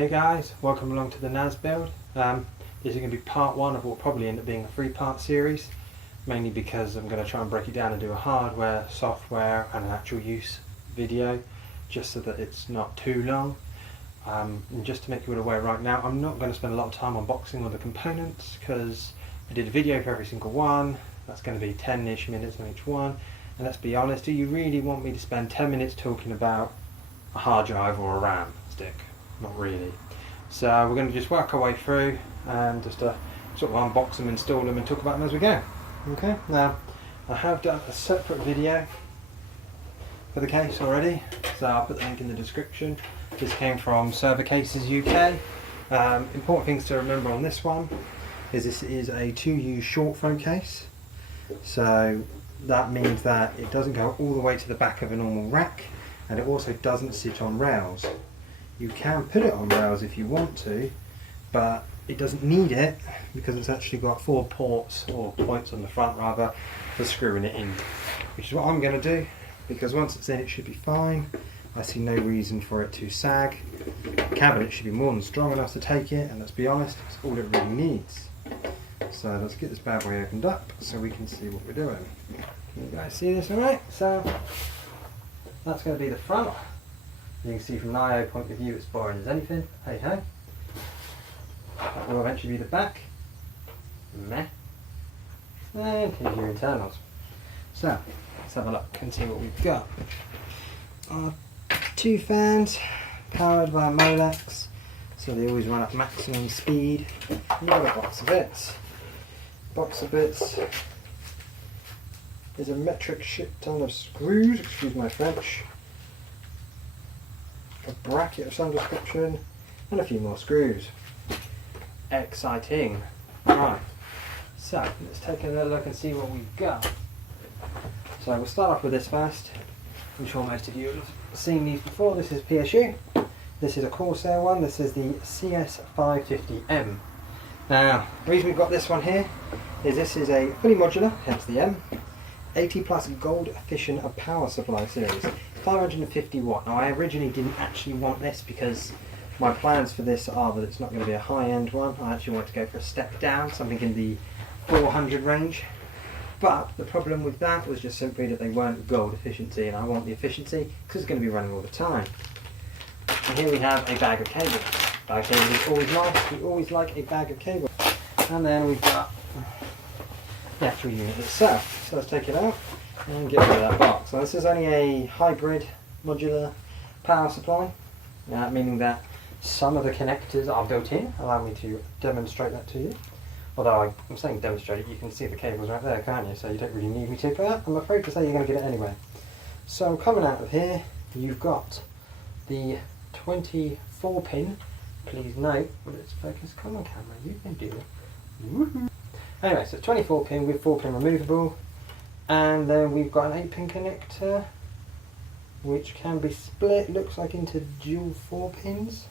Hey guys, welcome along to the NAS build. This is going to be part one of what will probably end up being a 3-part series, mainly because I'm going to try and break it down and do a hardware, software and an actual use video, just so that it's not too long. And just to make you all aware right now, I'm not going to spend a lot of time unboxing all the components because I did a video for every single one. That's going to be 10-ish minutes on each one. And let's be honest, do you really want me to spend 10 minutes talking about a hard drive or a RAM stick? Not really. So we're going to just work our way through and just sort of unbox them, install them and talk about them as we go. Okay, now I have done a separate video for the case already, so I'll put the link in the description. This came from Server Cases UK. Important things to remember on this one is this is a 2U short front case, so that means that it doesn't go all the way to the back of a normal rack, and it also doesn't sit on rails. You can put it on rails if you want to, but it doesn't need it because it's actually got 4 ports, or points on the front rather, for screwing it in, which is what I'm going to do, because once it's in it should be fine. I see no reason for it to sag. The cabinet should be more than strong enough to take it, and let's be honest, it's all it really needs. So let's get this bad boy opened up so we can see what we're doing. Can you guys see this alright? So that's going to be the front. You can see from an IO point of view it's boring as anything, hey ho. That will eventually be the back. Meh. And here's your internals. So let's have a look and see what we've got. 2 fans powered by Molex, so they always run at maximum speed. You've got a box of bits. Box of bits. There's a metric shit ton of screws, excuse my French. A bracket of some description, and a few more screws. Exciting. Right, so let's take a little look and see what we've got. So we'll start off with this first. I'm sure most of you have seen these before. This is PSU. This is a Corsair one. This is the CS550M. Now, the reason we've got this one here is this is a fully modular, hence the M, 80 plus gold efficient power supply series. 550 watt. Now I originally didn't actually want this because my plans for this are that it's not going to be a high-end one. I actually want to go for a step down, something in the 400 range. But the problem with that was just simply that they weren't gold efficiency, and I want the efficiency because it's going to be running all the time. And here we have a bag of cables. Bag of cables is always nice. We always like a bag of cables. And then we've got the actual unit itself. So let's take it out and get rid of that box. So this is only a hybrid modular power supply, meaning that some of the connectors are built in. Allow me to demonstrate that to you. Although I'm saying demonstrate it, you can see the cables right there, can't you? So you don't really need me to, but I'm afraid to say you're going to get it anyway. So coming out of here, you've got the 24 pin. Please note, will it's focus? Come on camera, you can do it. Woohoo! Anyway, so 24 pin with 4 pin removable. And then we've got an 8-pin connector, which can be split, looks like, into dual 4 pins.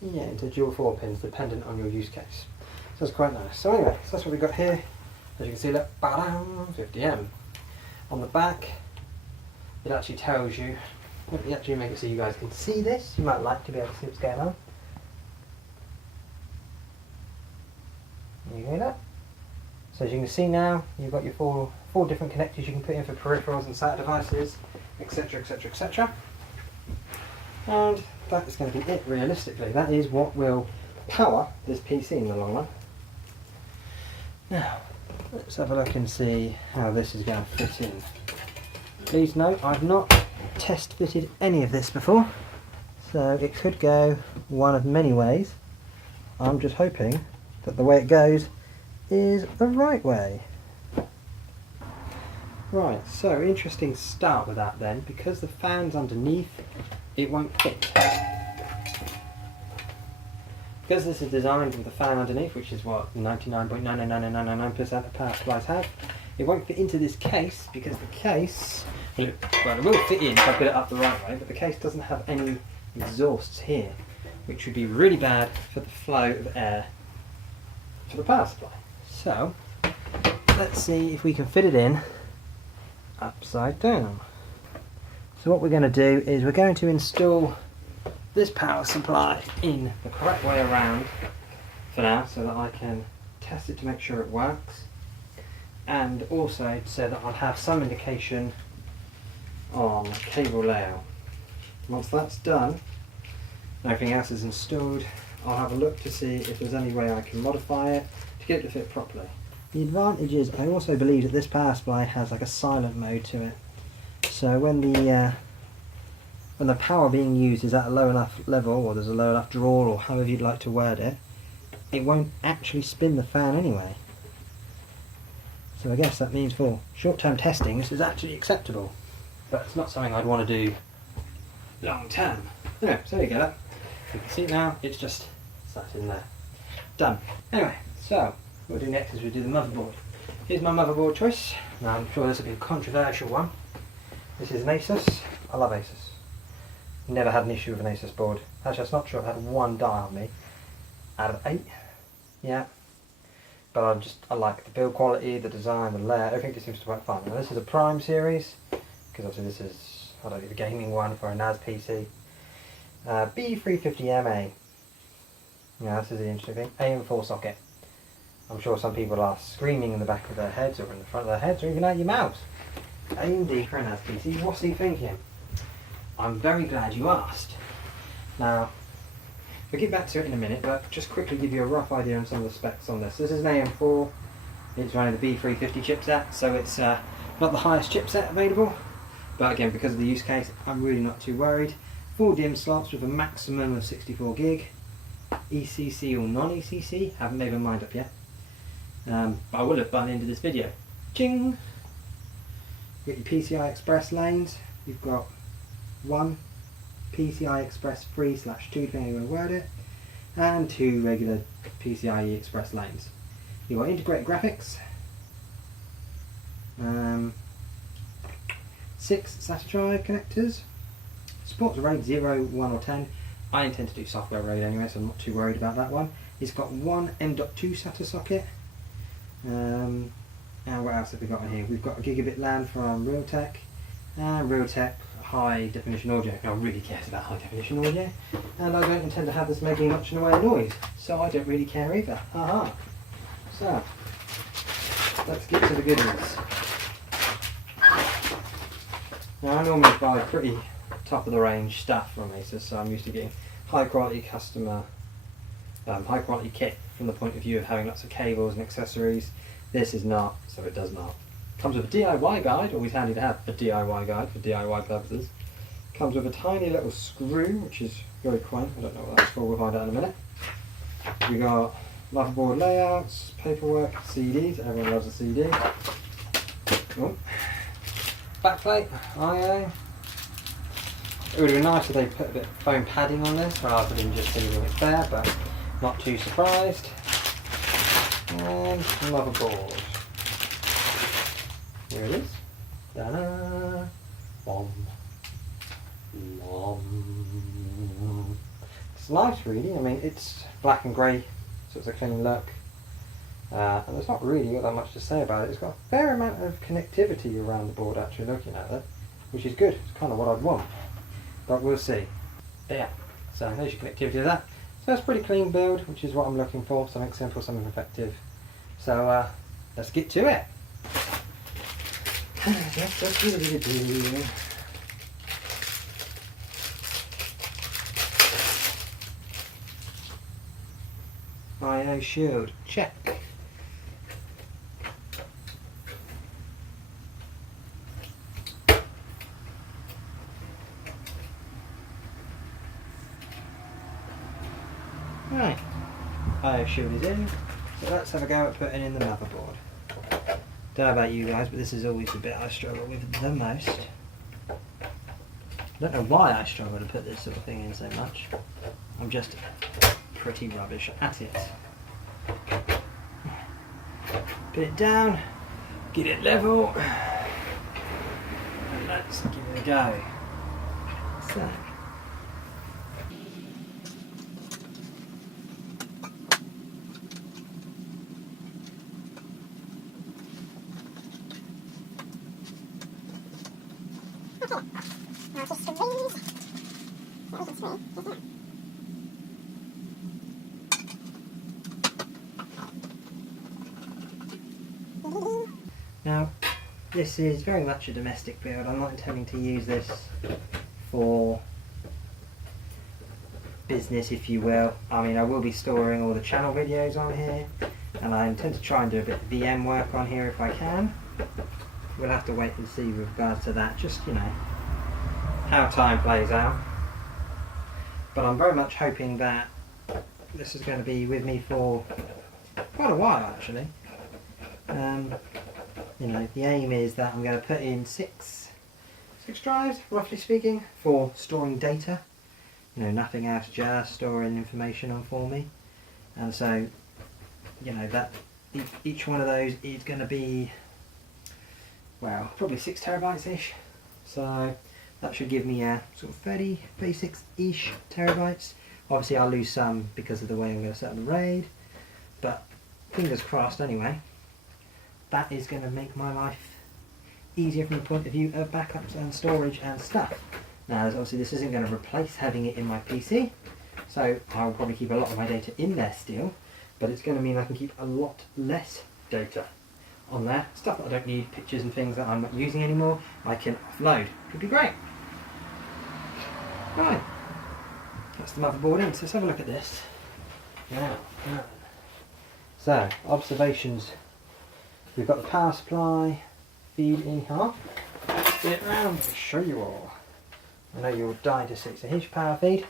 Yeah, into dual 4 pins, dependent on your use case. So that's quite nice. So anyway, so that's what we've got here. As you can see, look, 50M. On the back, it actually tells you, let me actually make it so you guys can see this. You might like to be able to see what's going on. There you go, look. So as you can see now, you've got your four different connectors you can put in for peripherals and SATA devices, etc, etc, etc. And that is going to be it realistically. That is what will power this PC in the long run. Now, let's have a look and see how this is going to fit in. Please note, I've not test fitted any of this before, so it could go one of many ways. I'm just hoping that the way it goes is the right way. Right, so interesting start with that then, because the fan's underneath, it won't fit. Because this is designed with the fan underneath, which is what 99.99999% of power supplies have, it won't fit into this case because the case, well it will fit in if I put it up the right way, but the case doesn't have any exhausts here, which would be really bad for the flow of air for the power supply. So let's see if we can fit it in upside down. So what we're going to do is we're going to install this power supply in the correct way around for now, so that I can test it to make sure it works, and also so that I'll have some indication on cable layout. Once that's done, and everything else is installed, I'll have a look to see if there's any way I can modify it to get it to fit properly. The advantage is I also believe that this power supply has like a silent mode to it, so when the power being used is at a low enough level, or there's a low enough draw, or however you'd like to word it, it won't actually spin the fan anyway. So I guess that means for short-term testing this is actually acceptable, but it's not something I'd want to do long-term. Anyway, so there you go. You can see now it's just sat in there. Done. Anyway, so what we'll do next is we'll do the motherboard. Here's my motherboard choice. Now I'm sure this will be a controversial one. This is an Asus. I love Asus. Never had an issue with an Asus board. Actually, that's not true. I've had one die on me out of 8. Yeah. But I like the build quality, the design, the layout, everything just seems to work fine. Now this is a Prime series, because obviously this is, I don't know, the gaming one for a NAS PC. B350MA. Yeah, this is the interesting thing. AM4 socket. I'm sure some people are screaming in the back of their heads, or in the front of their heads, or even out your mouths. AMD for a NAS PC, what's he thinking? I'm very glad you asked. Now, we'll get back to it in a minute, but just quickly give you a rough idea on some of the specs on this. This is an AM4, it's running the B350 chipset, so it's not the highest chipset available, but again, because of the use case, I'm really not too worried. 4 DIMM slots with a maximum of 64 gig, ECC or non-ECC, haven't made my mind up yet, but I will have by the end of this video. Ching! You've got your PCI Express lanes, you've got one PCI Express 3/2, depending on how you want to word it, and 2 regular PCIe Express lanes. You've got integrated graphics, 6 SATA drive connectors, supports RAID 0, 1 or 10. I intend to do software RAID anyway, so I'm not too worried about that one. It's got one M.2 SATA socket, and what else have we got in here? We've got a gigabit LAN from Realtek, and Realtek high definition audio. No one really cares about high definition audio, and I don't intend to have this making much in the way of noise, so I don't really care either. Haha. So, let's get to the good news. Now I normally buy pretty top of the range stuff from Asus, so I'm used to getting high quality high quality kit from the point of view of having lots of cables and accessories. This is not, so it does not. Comes with a DIY guide, always handy to have a DIY guide for DIY purposes. Comes with a tiny little screw, which is very quaint. I don't know what that's for, we'll find out in a minute. We got motherboard layouts, paperwork, CDs, everyone loves a CD. Oh. Backplate, I/O. It would have been nice if they put a bit of foam padding on this rather than just leaving it there, but not too surprised. And motherboard. Here it is. Ta-da! Bom. Bom. It's nice, really. I mean, it's black and grey, so it's a clean look. And there's not really got that much to say about it. It's got a fair amount of connectivity around the board, actually, looking at it, which is good. It's kind of what I'd want. But we'll see. But yeah, so there's your connectivity to that. So it's a pretty clean build, which is what I'm looking for. Something simple, something effective. So let's get to it. I/O shield, check. Right, I/O shield is in, so let's have a go at putting in the motherboard. Don't know about you guys, but this is always the bit I struggle with the most. I don't know why I struggle to put this sort of thing in so much. I'm just pretty rubbish at it. Put it down, get it level, and let's give it a go. So. Now just to raise Now, this is very much a domestic build. I'm not intending to use this for business, if you will. I mean, I will be storing all the channel videos on here, and I intend to try and do a bit of VM work on here if I can. We'll have to wait and see with regards to that, just, you know, how time plays out. But I'm very much hoping that this is going to be with me for quite a while, actually. You know, the aim is that I'm going to put in six drives, roughly speaking, for storing data. You know, nothing else, just storing information on for me. And so, you know, that each one of those is going to be, well, probably 6 terabytes-ish. So that should give me a sort of 36-ish terabytes. Obviously I'll lose some because of the way I'm going to set up the RAID, but fingers crossed anyway. That is going to make my life easier from the point of view of backups and storage and stuff. Now obviously this isn't going to replace having it in my PC, so I'll probably keep a lot of my data in there still, but it's going to mean I can keep a lot less data on there. Stuff that I don't need, pictures and things that I'm not using anymore, I can offload. Could be great. Right, that's the motherboard in, so let's have a look at this. Now, so observations. We've got the power supply feed in here. Spin it around and show you all. I know you'll die to see. So here's your power feed,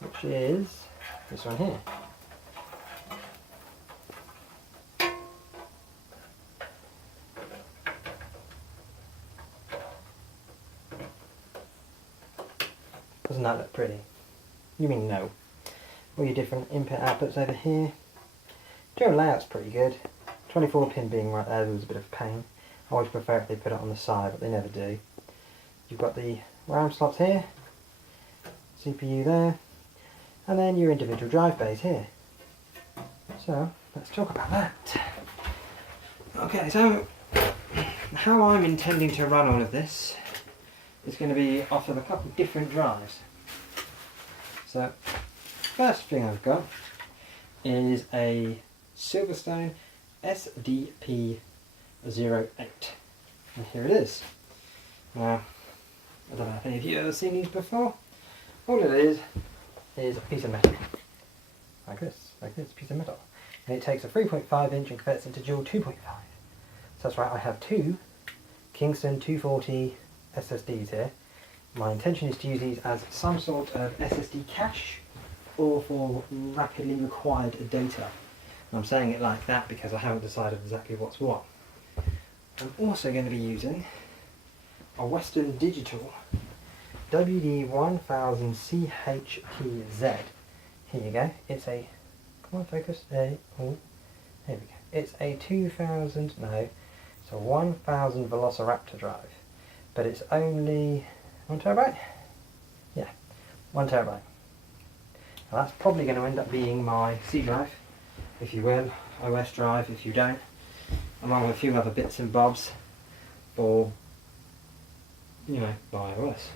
which is this one here. Doesn't that look pretty? You mean no? All your different input outputs over here. General layout's pretty good. 24 pin being right there was a bit of a pain. I always prefer if they put it on the side, but they never do. You've got the RAM slots here, CPU there, and then your individual drive bays here. So let's talk about that. Okay, so how I'm intending to run all of this is going to be off of a couple of different drives. So first thing I've got is a Silverstone SDP08, and here it is. Now, I don't know if any of you have ever seen these before. All it is a piece of metal, like this, piece of metal, and it takes a 3.5 inch and converts into dual 2.5. So that's right, I have two Kingston 240 SSDs here. My intention is to use these as some sort of SSD cache or for rapidly required data. I'm saying it like that because I haven't decided exactly what's what. I'm also going to be using a Western Digital WD1000CHTZ. Here you go. It's a, come on focus, there we go. It's a 1000 Velociraptor drive, but it's only 1 terabyte? Yeah, 1 terabyte. Now that's probably going to end up being my C drive, if you will, OS drive if you don't, along with a few other bits and bobs for, you know, my OS.